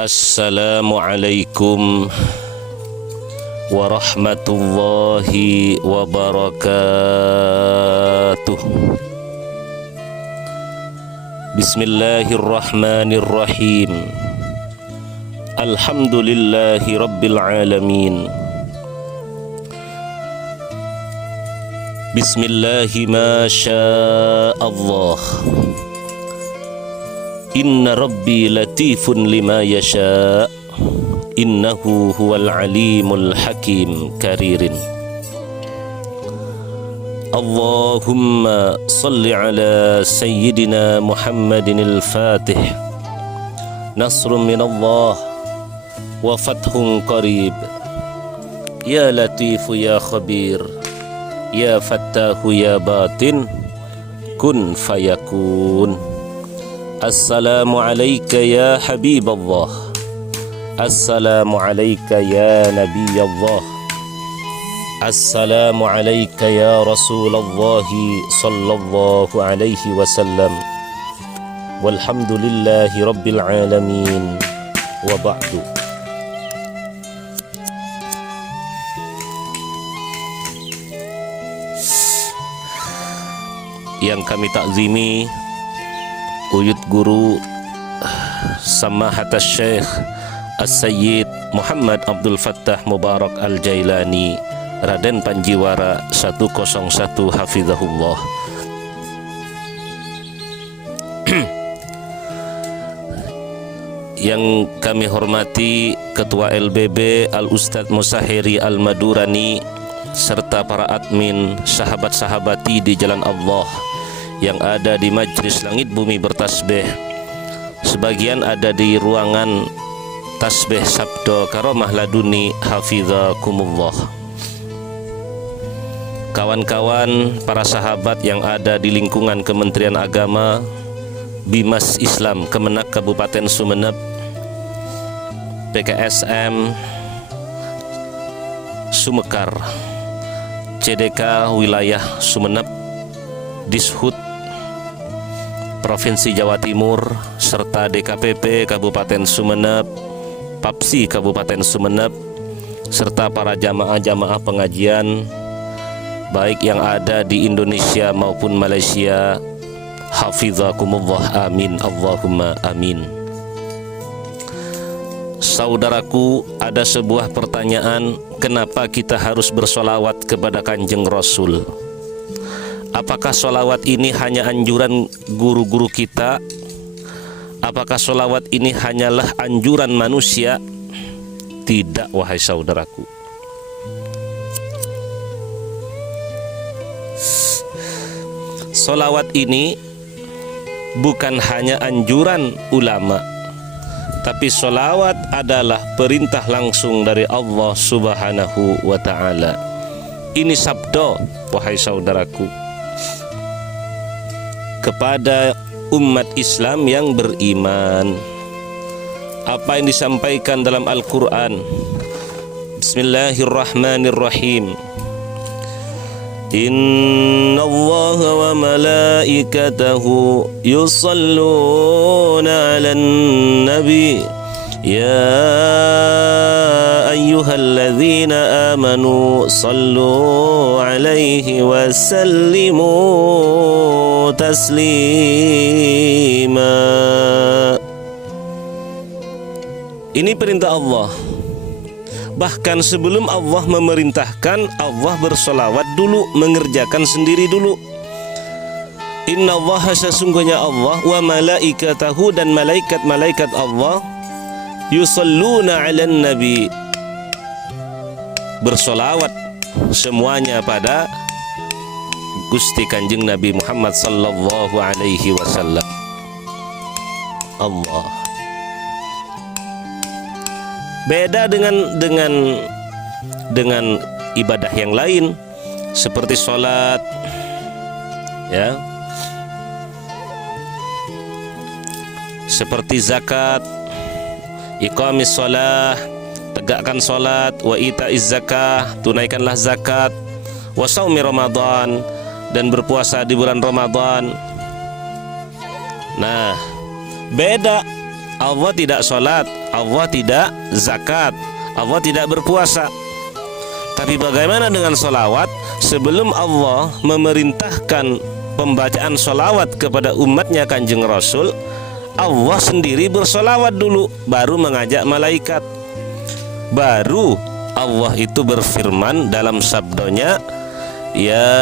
Assalamualaikum warahmatullahi wabarakatuh. Bismillahirrahmanirrahim. Alhamdulillahi rabbil alamin. Bismillahi ma sya'allah. Inna rabbi latifun lima yasha'. Innahu huwal alimul hakim karirin. Allahumma salli ala sayyidina Muhammadin al-Fatih. Nasrun minallah wa fathun qarib. Ya latifu ya khabir, ya fattahu ya batin, kun fayakun. Assalamu alayka ya Habiballah. Assalamu alayka ya Nabiyallah. Assalamu alayka ya Rasulullah sallallahu alaihi wasallam. Walhamdulillahi rabbil alamin. Wa ba'du. Yang kami takzimi Uyud Guru Samahat Syekh As-Sayyid Muhammad Abdul Fattah Mubarak Al-Jailani, Raden Panjiwara 101 Hafizahullah. Yang kami hormati Ketua LBB Al-Ustadz Musahiri Al-Madurani, serta para admin, sahabat-sahabati di jalan Allah yang ada di Majlis Langit Bumi Bertasbih. Sebagian ada di ruangan Tasbih Sabdo Karomah Laduni Hafizakumullah. Kawan-kawan, para sahabat yang ada di lingkungan Kementerian Agama, Bimas Islam Kemenak Kabupaten Sumeneb, PKSM Sumekar, CDK Wilayah Sumeneb, Dishub Provinsi Jawa Timur, serta DKPP Kabupaten Sumeneb, Papsi Kabupaten Sumeneb, serta para jamaah-jamaah pengajian baik yang ada di Indonesia maupun Malaysia. Hafizakumullah, amin, Allahumma amin. Saudaraku, ada sebuah pertanyaan, kenapa kita harus bersolawat kepada Kanjeng Rasul? Apakah solawat ini hanya anjuran guru-guru kita? Apakah solawat ini hanyalah anjuran manusia? Tidak, wahai saudaraku. Solawat ini bukan hanya anjuran ulama, tapi solawat adalah perintah langsung dari Allah Subhanahu wa ta'ala. Ini sabda, wahai saudaraku, kepada umat Islam yang beriman. Apa yang disampaikan dalam Al-Quran? Bismillahirrahmanirrahim. Inna Allah wa malaikatahu yusalluna ala nabi. Ya ayyuhalladzina amanu sallu alaihi wa sallimu taslima. Ini perintah Allah. Bahkan sebelum Allah memerintahkan, Allah bersolawat dulu, mengerjakan sendiri dulu. Inna Allah, sesungguhnya Allah, wa malaikatahu, dan malaikat-malaikat Allah, yusalluna ala nabi, bersolawat semuanya pada Gusti Kanjeng Nabi Muhammad sallallahu alaihi wasallam. Allah. Beda dengan ibadah yang lain seperti sholat, ya, seperti zakat, iqamis shalah, tegakkan sholat, wa ita'iz zakah, tunaikanlah zakat, wa shaumi Ramadan, dan berpuasa di bulan Ramadan. Nah, beda Allah tidak sholat, Allah tidak zakat, Allah tidak berpuasa. Tapi bagaimana dengan sholawat? Sebelum Allah memerintahkan pembacaan sholawat kepada umatnya Kanjeng Rasul, Allah sendiri bersholawat dulu, baru mengajak malaikat. Baru Allah itu berfirman dalam sabdanya, ya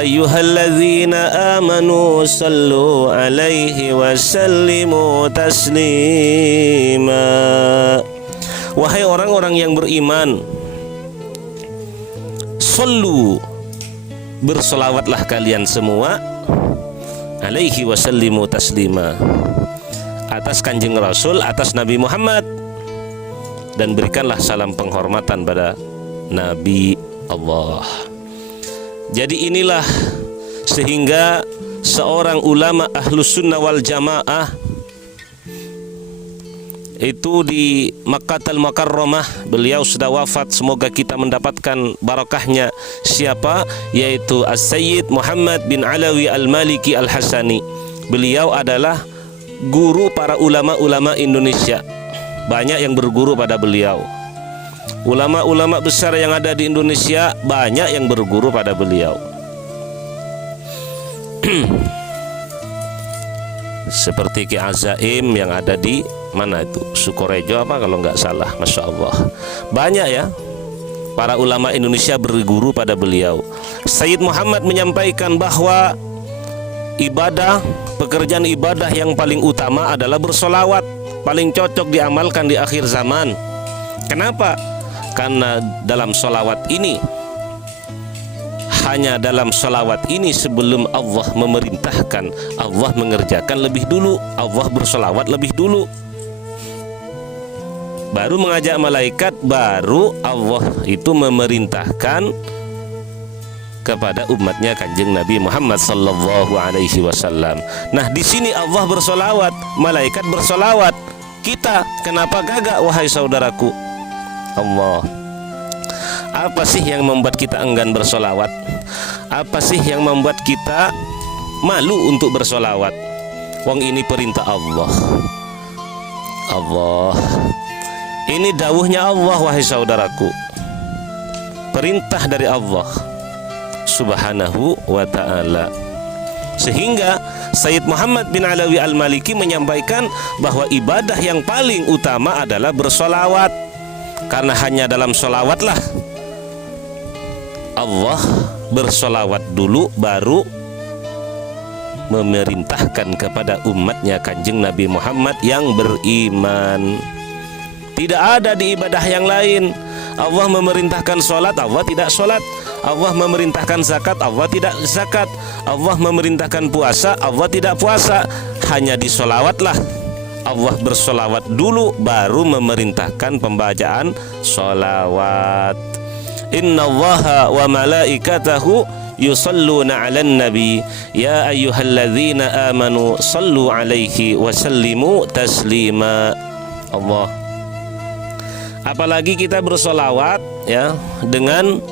ayyuhalladzina amanu sallu alaihi wa sallimu taslima. Wahai orang-orang yang beriman, sallu, bersolawatlah kalian semua, alaihi wa sallimu taslima, atas Kanjeng Rasul, atas Nabi Muhammad, dan berikanlah salam penghormatan pada Nabi Allah. Jadi inilah sehingga seorang ulama Ahlus Sunnah wal Jamaah itu di Makkahul Mukarramah, beliau sudah wafat, semoga kita mendapatkan barakahnya. Siapa? Yaitu As-Sayyid Muhammad bin Alawi Al-Maliki Al-Hasani. Beliau adalah guru para ulama-ulama Indonesia. Banyak yang berguru pada beliau. Ulama-ulama besar yang ada di Indonesia banyak yang berguru pada beliau. Seperti Ki Azaim yang ada di mana itu, Sukorejo apa kalau nggak salah. Masya Allah, banyak ya para ulama Indonesia berguru pada beliau. Sayyid Muhammad menyampaikan bahwa ibadah, pekerjaan ibadah yang paling utama adalah bersolawat, paling cocok diamalkan di akhir zaman. Kenapa? Karena dalam solawat ini, hanya dalam solawat ini sebelum Allah memerintahkan, Allah mengerjakan lebih dulu, Allah bersolawat lebih dulu, baru mengajak malaikat, baru Allah itu memerintahkan kepada umatnya Kanjeng Nabi Muhammad sallallahu alaihi wasallam. Nah, di sini Allah bersolawat, malaikat bersolawat. Kita kenapa gagak, wahai saudaraku? Allah, apa sih yang membuat kita enggan bersolawat? Apa sih yang membuat kita malu untuk bersolawat? Wong ini perintah Allah. Allah, ini dawuhnya Allah, wahai saudaraku. Perintah dari Allah Subhanahu wa ta'ala. Sehingga Sayyid Muhammad bin Alawi Al-Maliki menyampaikan bahwa ibadah yang paling utama adalah bersolawat. Karena hanya dalam solawatlah Allah bersolawat dulu, baru memerintahkan kepada umatnya Kanjeng Nabi Muhammad yang beriman. Tidak ada di ibadah yang lain. Allah memerintahkan sholat, Allah tidak sholat. Allah memerintahkan zakat, Allah tidak zakat. Allah memerintahkan puasa, Allah tidak puasa. Hanya di sholawatlah Allah bersolawat dulu, baru memerintahkan pembacaan sholawat. Innallaha wa malaikatahu yusalluna 'alan nabi ya ayyuhalladzina amanu sallu 'alaihi wa sallimu taslima. Allah, apalagi kita bersolawat ya dengan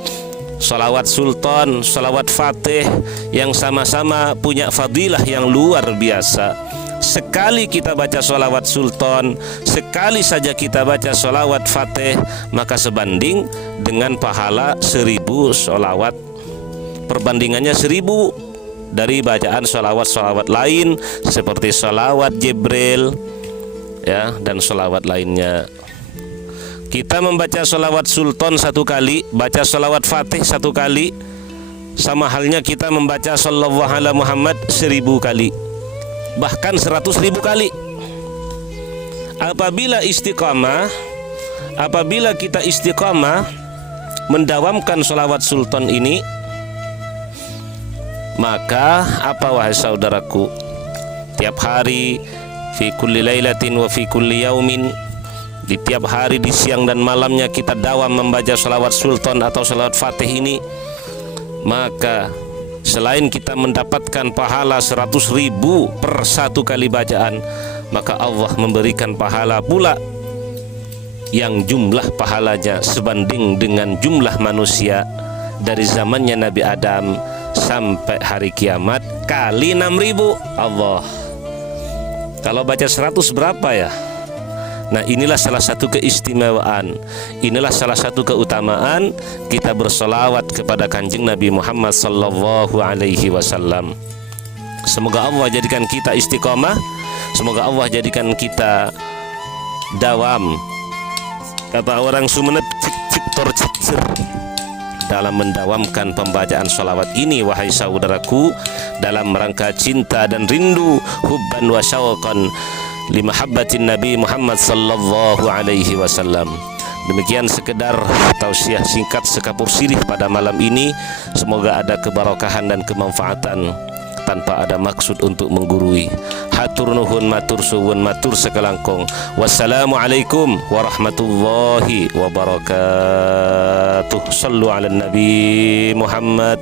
solawat sultan, solawat fatih yang sama-sama punya fadilah yang luar biasa. Sekali kita baca solawat sultan, sekali saja kita baca solawat fatih, maka sebanding dengan pahala 1000 solawat. Perbandingannya 1000 dari bacaan solawat-solawat lain seperti solawat Jibril ya, dan solawat lainnya. Kita membaca solawat sultan 1 kali, baca solawat fatih 1 kali, sama halnya kita membaca sallallahu ala Muhammad 1000 kali, bahkan 100.000 kali. Apabila kita istiqamah mendawamkan solawat sultan ini, maka apa, wahai saudaraku, tiap hari, fi kulli lailatin wa fi kulli yaumin, di tiap hari, di siang dan malamnya kita dawam membaca salawat sultan atau salawat fatih ini, maka selain kita mendapatkan pahala 100.000 per 1 kali bacaan, maka Allah memberikan pahala pula yang jumlah pahalanya sebanding dengan jumlah manusia dari zamannya Nabi Adam sampai hari kiamat kali 6.000. Allah, Kalau baca 100 berapa ya? Nah, inilah salah satu keistimewaan, inilah salah satu keutamaan kita bersolawat kepada Kanjeng Nabi Muhammad sallallahu alaihi wasallam. Semoga Allah jadikan kita istiqomah, semoga Allah jadikan kita dawam. Kata orang Sumeneb, dalam mendawamkan pembacaan sholawat ini, wahai saudaraku, dalam rangka cinta dan rindu, hubban wa syauqan li mahabbatin Nabi Muhammad sallallahu alaihi wasallam. Demikian sekedar tausiah singkat sekapur sirih pada malam ini. Semoga ada keberkahan dan kemanfaatan tanpa ada maksud untuk menggurui. Hatur nuhun, matur suwun, matur sekelangkung. Wassalamualaikum warahmatullahi wabarakatuh. Sallu ala Nabi Muhammad.